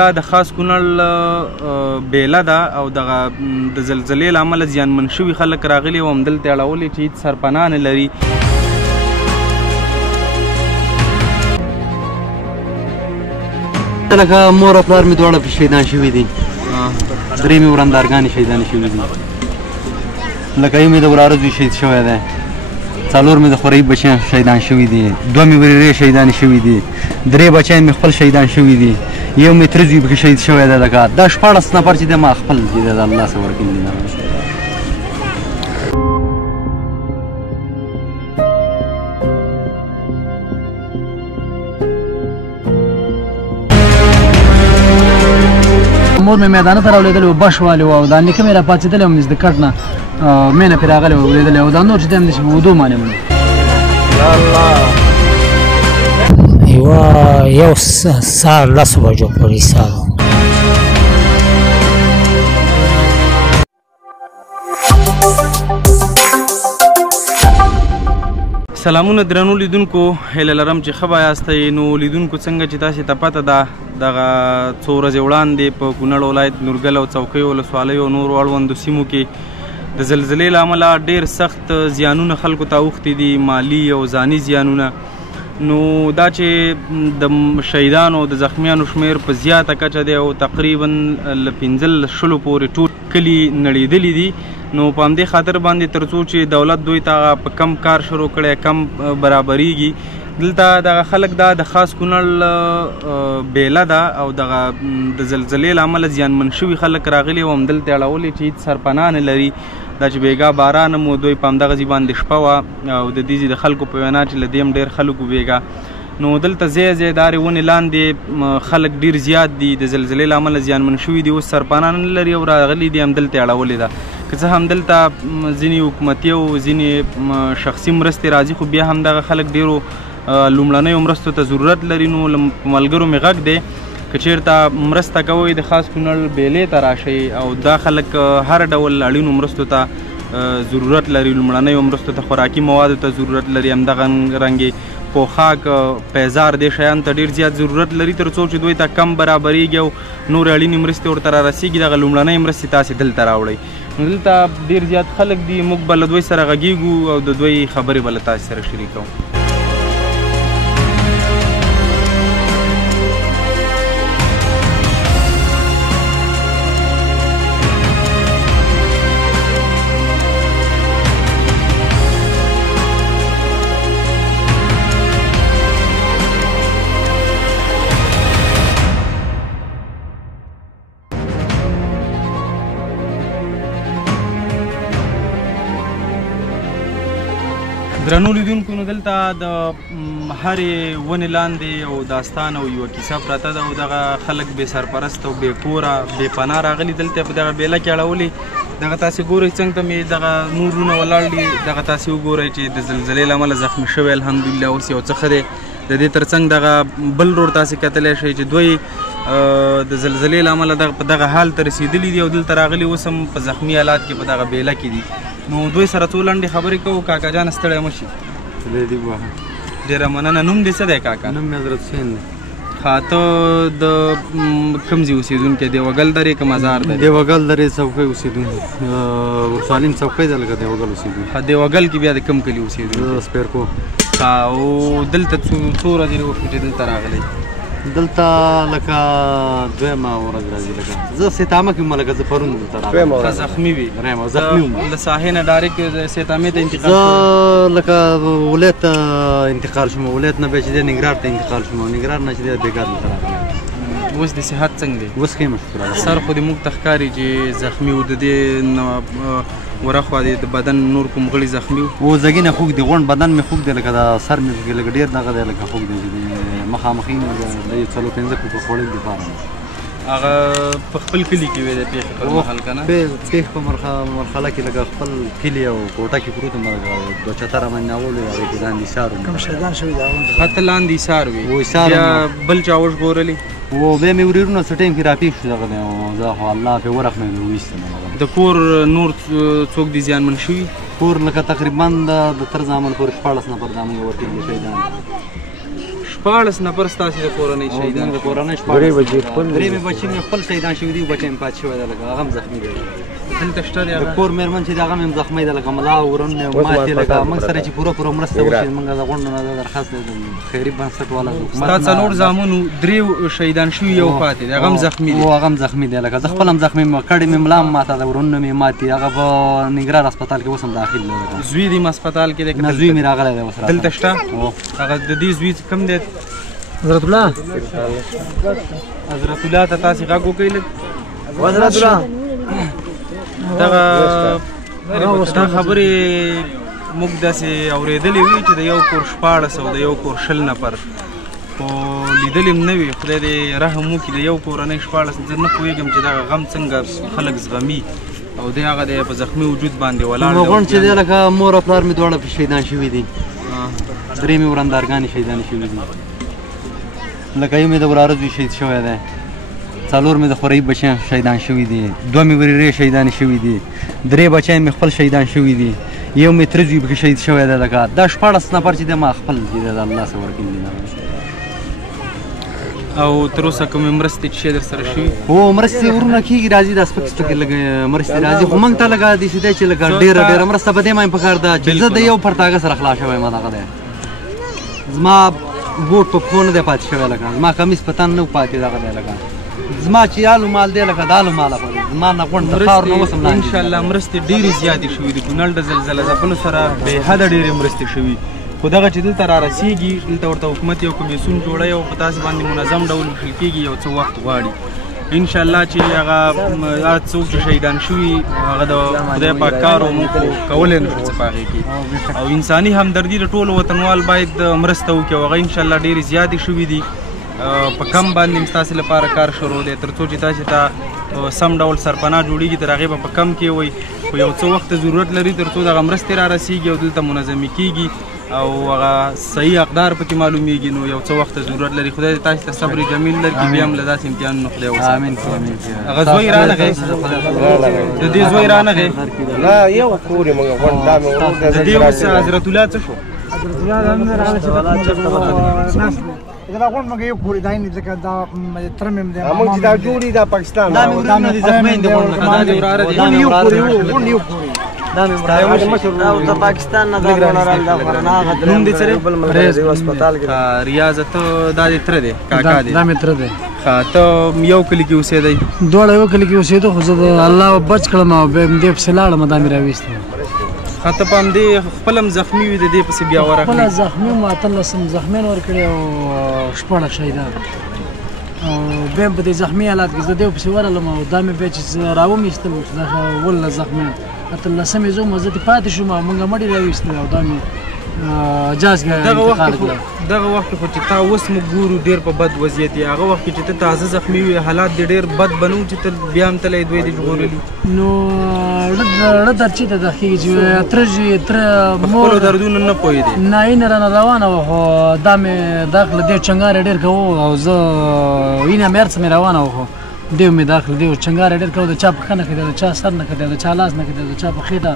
دا د خاص کونړ بیله ده او دغه د زلزلې له امله زیانمن شوي خلک راغلي او همدلته یې اړولي چې هېڅ سرپناه نه لري. لکه مور او پلار مې دواړه شهیدان شوي دي، درې مې ورندارګانې شهیدانې شوي دي. لکه یو مې د وراره زوی شهید شوی دی، څلور مې د خورۍ بچیان شهیدان شوي دي، دوه مې ورېرې شهیدانې شوي دي، درې بچیان مې خپل شهیدان شوي دي، یو مې تره زوی پکې شهید شوی دی. لکه دا 14 نفر چې دی ما خپل چې دی د الله څخه ورکړي دي. مور مې میدانه ته راولېدلې وه، بش والې وه او دا نیکه مې را پاڅېدلی وم د کټ نه مینه پرې راغلې وه ولېدلې او دا نور چې دی همداسې په ودو باندې مړه. یو سهار 10 بجو پورې سهار سلامونه درنو لیدونکو، هیله لرم چې ښه به یاستئ. نو لیدونکو څنګه چې تاسې ته پته ده دغه څو ورځې وړاندې په کونړ ولایت نورګل او څوکۍ ولسوالیو او نورو اړوندو سیمو کې د زلزلې له امله ډېر سخت زیانونه خلکو ته اوښتي دي، مالي او ځاني زیانونه. نو دا چې د شهیدانو او د زخمیانو شمیر په زیاته کچه دی او تقریبا له 15 پورې ټول کلي نړېدلي دي. نو په همدې خاطر باندې تر څو چې دولت دوی ته په کم کار شروع کړی، کم برابریږي. دلته دغه خلک دا د خاص کونړ بیله ده او دغه د زلزلې له امله زیانمن شوي خلک راغلي او همدلته یې اړولي چې هېڅ سرپناه نه لري. دا چې بیګا باران هم دوی په همدغه ځای باندې شپه وه او د دې ځای د خلکو په وینا چې له دې هم ډېر خلک بیګا. نو دلته ځای ځای دارې ونې لاندې خلک ډېر زیات دي، د زلزلې له امله زیانمن شوي دي، اوس سرپناه نه لري او راغلي دي همدلته یې اړولې ده. که څه هم دلته ځینې حکومتي او ځینې شخصي مرستې راځي، خو بیا هم دغه خلک ډېرو لومړنیو مرستو ته ضرورت لري. نو ملګرو مې غږ دی که چېرته مرسته کوئ د خاص کونړ بیلې ته راشئ او دا خلک هر ډول اړینو مرستو ته ضرورت لري، لومړنیو مرستو ته، خوراکي موادو ته ضرورت لري، همدغه رنګې پوښاک پیزار دې شیانو ته ډېر زیات ضرورت لري تر څو چې دوی ته کم برابریږي او نورې اړینې مرستې ورته را رسیږي. دغه لومړنۍ مرستې تاسې دلته راوړئ. نو دلته ډېر زیات خلک دي، موږ به له دوی سره غږیږو او د دوی خبرې به له تاسې سره شریکوو. درنو لیدونکو، نو دلته د هرې ونې لاندې او داستان او یوه کیسه پرته ده او دغه خلک بې سرپرست او بې کوره بې پناه راغلي دلته په دغه بیله کې اړولي. دغه تاسې ګورئ څنګ ته مې دغه نورونه ولاړ دي، دغه تاسې وګورئ چې د زلزلې له امله زخمي شوی الحمدلله اوس یو څه ښه دی. د دې تر څنګ دغه بل روډ تاسې کتلی شئ چې دوی د زلزلې له امله په دغه حال ته رسېدلي دي او دلته راغلي اوس هم په زخمي حالات کې په دغه بیله کې دي. نو دوی سره څو لنډې خبرې کوو. کاکا جان ستړی مه شي. ډېره مننه. نوم دې څه دی کاکا؟ نوم مې حضرت حسین دی. ښه، ته د کوم ځای اوسېدونکی؟ دیوګل درې که مزار دی؟ دیوګل درې څوکۍ اوسېدونکی، ورسالین څوکۍ ده، لکه دیوګل اوسېدونکی. ښه، دیوګل کې بیا د کوم کلي اوسېدونکی؟ سپیرکو. ښه، او دلته څو ورځې وشوې چې دلته راغلی؟ دلته لکه دویمه ورځ راځي. لکه زه سیتامه کې وم، لکه زه پرون دلته راغلم. زخمي وي؟ زخمي وم. له ساحې نه ډایرکټ سیتامې ته انتقال زه لکه ولایت ته انتقال شوم، ولایت نه بیا چې دی ننګرهار ته انتقال شوم، ننګرهار نه چې دی بیګار دلته راغلم. اوس د صحت څنګه دی؟ اوس ښه یم شکر الله. سر خو دې موږ ته ښکاري چې زخمي و، د دې ورخوا د بدن نور کوم غړي زخمي و؟ و زګینه خوږ دی، غونډ بدن مې خوږ دی، لکه دا سر مې لکه ډېر دغه دی، لکه خوږ دی چې مخامخي د 4-5 کوپه خوړل دپاره. هغه په خپل کلي کې وی د پېښې پر مهال که نه؟ پېښ په مرحله کې لکه خپل کلي او کوټه کې پروت یم، دوه چتره باندې اولو هغې کې لاندې ایسار وم. کوم شهیدان شوي دي هغه ښه، ته لاندې ایسار وې، بیا بل چا وژغورلي؟ و بیا مې ورېرونه څه ټایم کې راپېښ شو دغه دی، زه خو الله پرې ورحمېږم وایستم. د کور نور څوک دي زیانمن شوي؟ کور لکه تقریبا د تر زامن پورې 14 نفر دا موږ ورته شهیدان. 14 نفر ستاسې د کورنۍ شهیدان د کورنۍ درې مې بچي مې خپل شهیدان شوي دي بچی مې پاتې شوی دی لکه هغه هم زخمي دی دلته شته دی د کور مېرمن چې دی هغه مې هم زخمي دی لکه ملا ورون مې ماتې لکه موږ سره چې پوره مرسته وشي موږ د غونډو نه درخواست دی خیري بنسټ والا ستا څلور زامنو 3 شهیدان شوي یو پاتې دی هغه هم زخمي دی هغه هم زخمي دی لکه زه خپل هم زخمي یم کډې مې ملا هم ماته ده ورونه مې ماتې هغه په ننګرهار هسپتال کې اوس هم داخل دی زوی دی هسپتال کې دی نه زوی مې راغلی دی اوس دلته شته هغه د دې زوی کوم دی حضرت الله حضرت الله ته تاسې غږ وکړئ لږ حضرت الله دغه دا خبرې موږ داسې اورېدلې وي چې د یو کور 14 او د یو کور 20 نفر خو لیدلې هم نه وي خدای دې رحم وکړي د یو کورنۍ 14 زه نه پوهېږم چې دغه غم څنګه خلک زغمي او دی هغه د په زخمي وجود باندې ولاړ دی غونډ چې دی لکه مور او پلار مې دواړه شهیدان شوي دي درې مې ورندارګانې شهیدانې شوي دي لکه یو مې د وراره زوی شهید شوی دی څلور مې د خورۍ بچیان شهیدان شوي دي 2 مې ورېرې شهیدانې شوي دي 3 بچیان مې خپل شهیدان شوي دي یو مې تره زوی پکې شهید شوی دی لکه دا 14 نفر چې دی ما خپل چې دی د الله څخه ورکړي دي او تر اوسه کومې مرستې چې در سره شوي هو مرستې ورونه کېږي راځي دا سپک سپکې لږ مرستې راځي خو موږ ته لږه داسې دی چې لږه ډېره مرسته په دې باندې پکار ده چې زه د یو پرتاګه سره خلاص شوی یم دغه دی زما بوټ په پښو نه دی پاتې شوی لکه زما کمیس په تن نه پاتې دغه دی لکه زما چې آلو مال دی لکه د آلو ماله پاتې زما نه غونډ د خاور نه اوس هم لاندې انشاءالله مرستې ډېرې زیاتې شوي دي کونړ د زلزله ځپلو سره بې حده ډېرې مرستې شوي خو دغه چې دلته را رسېږي دلته ورته حکومت یو کمیسیون جوړوي او په تاسې باندې منظم ډول ویشل کېږي یو څه وخت غواړي انشاءالله چې هغه څوک چې شهیدان شوي هغه د خدای پاک کار او موږ کولی نه شو څه په هغې کې او انساني همدردي د ټولو وطنوال باید مرسته وکړي او هغه انشاءالله ډېرې زیاتې شوي دي په کم باندې هم ستاسې لپاره کار شروع دی تر څو چې تاسې ته سم ډول سرپناه جوړېږي تر هغې به په کم کې وي خو یو څه وخت ضرورت لري تر څو دغه مرستې را رسېږي او دلته منظمې کېږي او هغه صحیح حقدار پکې معلومیږي نو یو څه وخت ضرورت لري خدای دې تاسو ته صبر جمیل درکړي بیا هم له داسې امتحانونو خدای وساتي امین هغه زوی رانغی د دې زوی رانغی لا یو کور موږ غونډ دا مې د دې اوس حضرت الله څه شو حضرت الله هم راغلی چې دا غونډ مګ یو کور دی نه ځکه دا ترمم دی موږ چې دا جوړي دا پاکستان دا مې ورونه دي زخمین دی غونډ دا دې وراره دی یو کور یو کور دا مې وراره د پاکستان نه دا وراره د خورنا غدر نوم دې څه دی بل مرکز هسپتال کې ریاض ته دا دې تره دی کاکا دی دا مې تر دی ته یو کلی کې اوسېدی دوړ یو کلی کې اوسېدو خو زه د الله بچ کړم او به دې په سلاړه مدامي راويست خاطر پام دې خپل هم زخمی وي د دې پسې بیا ورغلی خپل زخمی ماتلسم زخمین ورکړي او شپږ شهیدان او بیا په دې زخمی حالات کې زه دې پسې ورغلم او دا مې بیا چې راومیستل دا ول زخمین اتلسمې زه مزه پاتې شوم موږ مړی راويست او دا مې دغه وخت خو چې تا اوس موږ ګورو ډېر په بد وضعیت یې هغه وخت کې چې ته تازه زخمي وي حالات دې ډېر بد بنو چې ته بیا هم تله دوی دې ژغورلي نو ړه درچې ته دخېږي چې تره خپلو دردونو نه پوهېدې نه یې رانه روانه وه خو دا مې داخله دې چنګاره ډېر کوو او زه وینه مې هر څه مې روانه وه خو دیو مې داخله دیو چنګاره ډېر کوو د چا پښه نه کېده د چا سر نه کېده د چا لاس نه کېده د چا په خېټه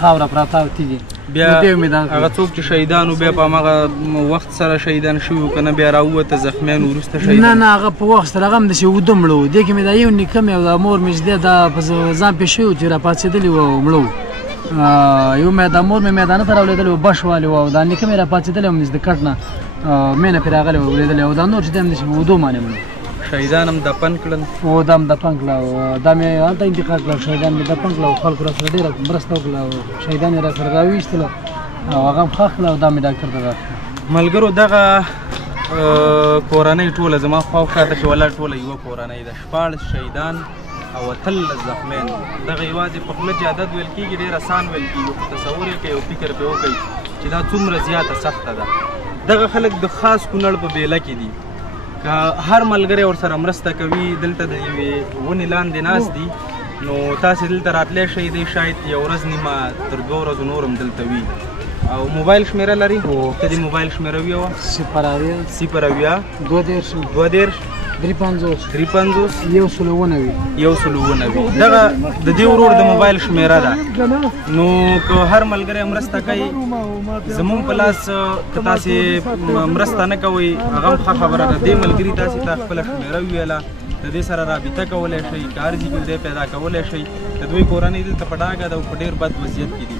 خاوره پراته تېږي بیا هغه څوک چې شهیدان و بیا په هماغه وخت سره شهیدان شوي وو که نه بیا راووته زخمیان وروسته شهیدان نه هغه په وخت سره هغه هم داسې اوده مړه وو دې کې مې دا یو نیکه مې او دا مور مې چې دی دا په ځان پې شوي وو چې راپاڅېدلي وو او مړه وو یو مې دا مور مې میدانه ته راولېدلې وو بش والې وو او دا نیکه مې راپاڅېدلی وم د کټ نه مینه پرې راغلی وه ولېدلی او دا نور چې دی هم داسې اودو باندې مړه شهیدان هم دفن کړل او دا هم دفن کړه او دا مې هلته انتقال کړه شهیدان مې دفن کړه او خلکو را سره ډېره مرسته وکړه او شهیدان یې را سره راویستله او هغه هم ښه کړله او دا مې ډاکټر ته راکړه ملګرو دغه کورنۍ ټوله زما خواوشاته چې ولاړ ټوله یوه کورنۍ ده 14 شهیدان او 18 زخمیان دغه یوازې په خوله چې عدد ویل کېږي ډېر اسان ویل کېږي خو تصور یې کوي او فکر پرې وکړئ چې دا څومره زیاته سخته ده دغه خلک د خاص کونړ په بیله کې دي که هر ملګری ورسره مرسته کوي دلته د یوې ونې لاندې ناست دي نو تاسې دلته راتلی شئ دی شاید یو ورځ نیمه تر 2 ورځو نور هم دلته وي او موبایل شمیره لري ته دې موبایل شمیره ویوه 0 0 اویا 2 2 دېرش 53 یو سل ونوي دغه د دې ورور د موبایل شمیره ده نو که هر ملګری مرسته کوي زمونږ په لاس که تاسې مرسته نه کوئ هغه هم ښه خبره ده دې ملګري تاسې ته خپله شمیره وویله د دې سره رابطه کولی شئ که ارزي کې دی پیدا کولی شئ د دوی کورنۍ دلته په ډاګه ده او په ډېر بد وضعیت کې دي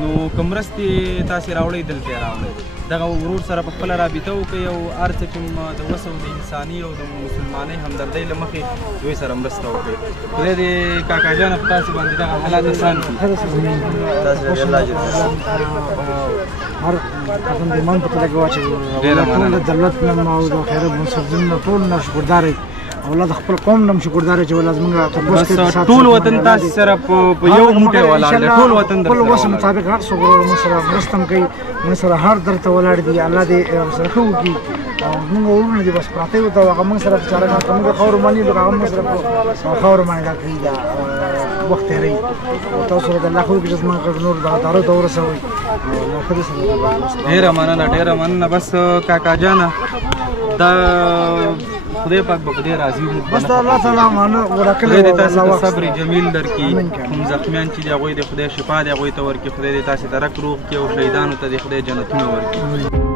نو که مرستې تاسې راوړئ دلته یې راوړئ دغه ورور سره په خپله رابطه وکړئ او هر څه چې د وس او د انساني او د مسلمانۍ همدردۍ له مخې دوی سره مرسته وکړئ خدای دې کاکا جانه په تاسې باندې دغه حالات اسان کړي هر قسم دې من په لګ واچوي ټول د دولت نه او د خیر منصفین نه ټول نه شکردار اولاد خپل قوم نم شکردار چې ولازم موږ بس ټول وطن تاسې سره په یو موټی ولاړ دی ټول وطن خپل وس مطابق هر څوک موږ سره مرسته کوي موږ سره هر درته ولاړ دي الله دې سره ښه وکړي موږ ورونه دي بس پراته یو ته هغه موږ سره بچاره موږ خاور باندې هغه موږ سره خاور باندې دا کوي دا وخت لري او تاسو سره د الله خو کې جسمه نور دارو ته ورسوي ډېره مننه بس کاکا جانه دا خدای پاک به په دې راضي وي بس الله تعالی مانه ورکړي خدای دې تاسې ته صبر جمیل درکړي کوم زخمیان چې دي هغوی دې خدای شفا دې هغوی ته ورکړي خدای دې تاسې ته رک روغ کړي او شهیدانو ته دې خدای جنتونه ورکړي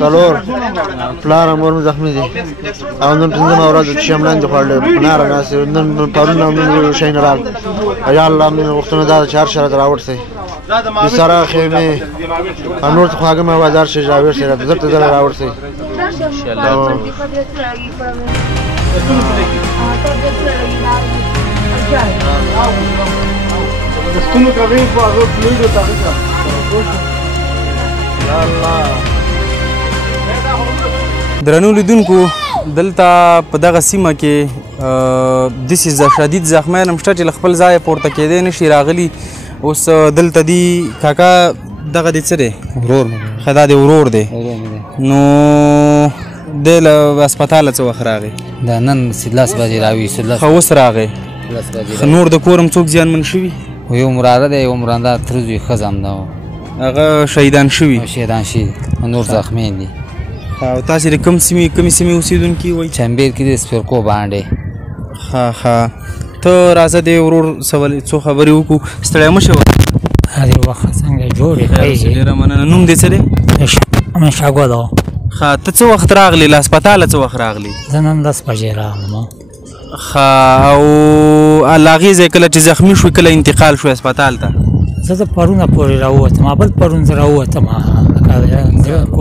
څلور پلار مور مې زخمي دي او نن پنځمه ورځ چې شملان دي خوړل په ناره ناسې نن پرون نن شي نه رال یا الله مې وختونه دا چار شرط راوړسي د سره خېمه انور ته خواږه مې بازار شي جاویر سره د زړه زړه راوړسي ان شاء الله دستونو کوي په هغه پلیډو تاسو درنو لیدونکو دلته په دغه سیمه کې داسې شدید زخمیان هم شته چې له خپل ځایه پورته کېدی نشي راغلي اوس دلته دي کاکا دغه دې څه دی ښه دا دې ورور دی نو دی له هسپتاله څه وخت راغی دا نن 10 بجې راویست ښه اوس راغی نور د کور هم څوک زیانمن شوي یو مراره دی یو مرانده تر زوی ښځه هم ده هغه شهیدان شوي نور زخمیان دي او تاسې د کومې سیمې اوسېدونکي وایي چمبیر کې د سپیرکو باندې ښه ته راځه دې ورور څو خبرې وکړو ستړی مه شوه هرې وخت څنګه جوړې ډېره مننه نوم دې څه دی مشاګوده ښه ته څه وخت راغلې له هسپتاله څه وخت راغلې زه نن 10 بجې راغلم ښه او له هغې ځای کله چې زخمي شوې کله انتقال شوې هسپتال ته زه د پرونه پورې راووتم بل پرون زه راووتم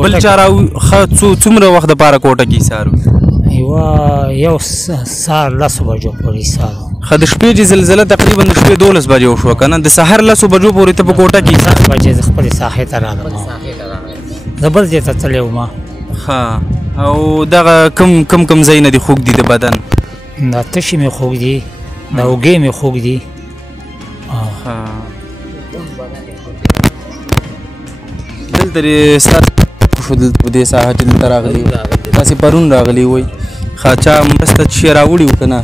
بل چا څومره وخت دپاره کوټه کې ایسار یو سهار 10 بجو پورې ایسار ښه د شپې چې زلزله تقریبا د شپې 12 بجې وشوه که نه د سهار 10 بجو پورې ته په کوټه کې 10 بجې زه خپلې ساحې ته رالم زه بل ځای ته تللی وم ښه او دغه کم ځایونه دي خوږ دي د بدن دا تشي مې خوږ دي دا اوږې مې خوږ دي دلته شو دلته په دې ساحه چې دلته راغلي تاسې پرون راغلي وایي ښه چا مرسته څه شی راوړي وو که نه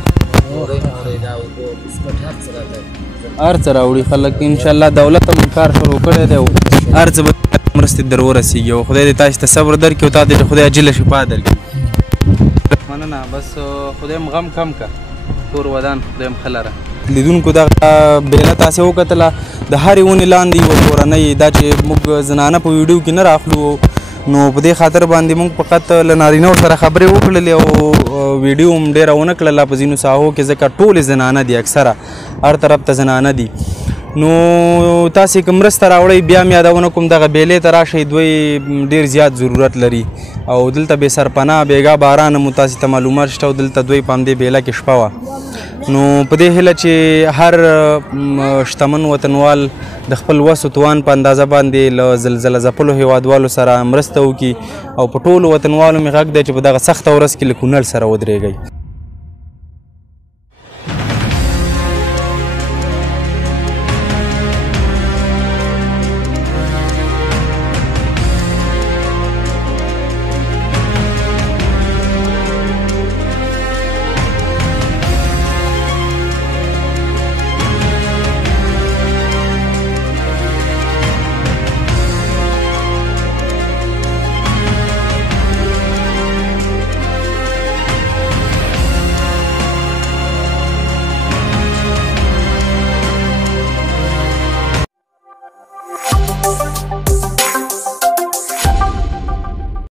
هر څه راوړي خلک انشاءالله دولت هم کار شروع کړی دی او هر څه به مرستې در ورسېږي او خدای دې تاسې ته صبر درکړي او تا دې خدای عجله شفا درکړي مننه بس خدای هم غم کم که کور ودان خدای هم ښه لره لیدونکو دغه بیله تاسې وکتله د هرې ونې لاندې یوه کورنۍ دا چې موږ زنانه په ویډیو کې نه راخلو نو په دې خاطر باندې موږ فقط له نارینهو سره خبرې وکړلې او ویډیو هم ډېره ونه کړله په ځینو ساحو کې ځکه ټولې زنانه دي اکثره هر طرف ته زنانه دي نو تاسې که مرسته راوړئ بیا مې یادونه کوم دغه بیلې ته راشئ دوی ډېر زیات ضرورت لري او دلته بې سرپناه بېګا بارانه مو تاسې ته معلومات شته او دلته دوی په همدې بیله کې شپه وه نو په دې هیله چې هر شتمن وطنوال د خپل وس و توان په اندازه باندې له زلزله ځپلو هیوادوالو سره مرسته وکړي او په ټولو وطنوالو مې غږ دی چې په دغه سخته ورځ کې له کونړ سره ودرېږئ.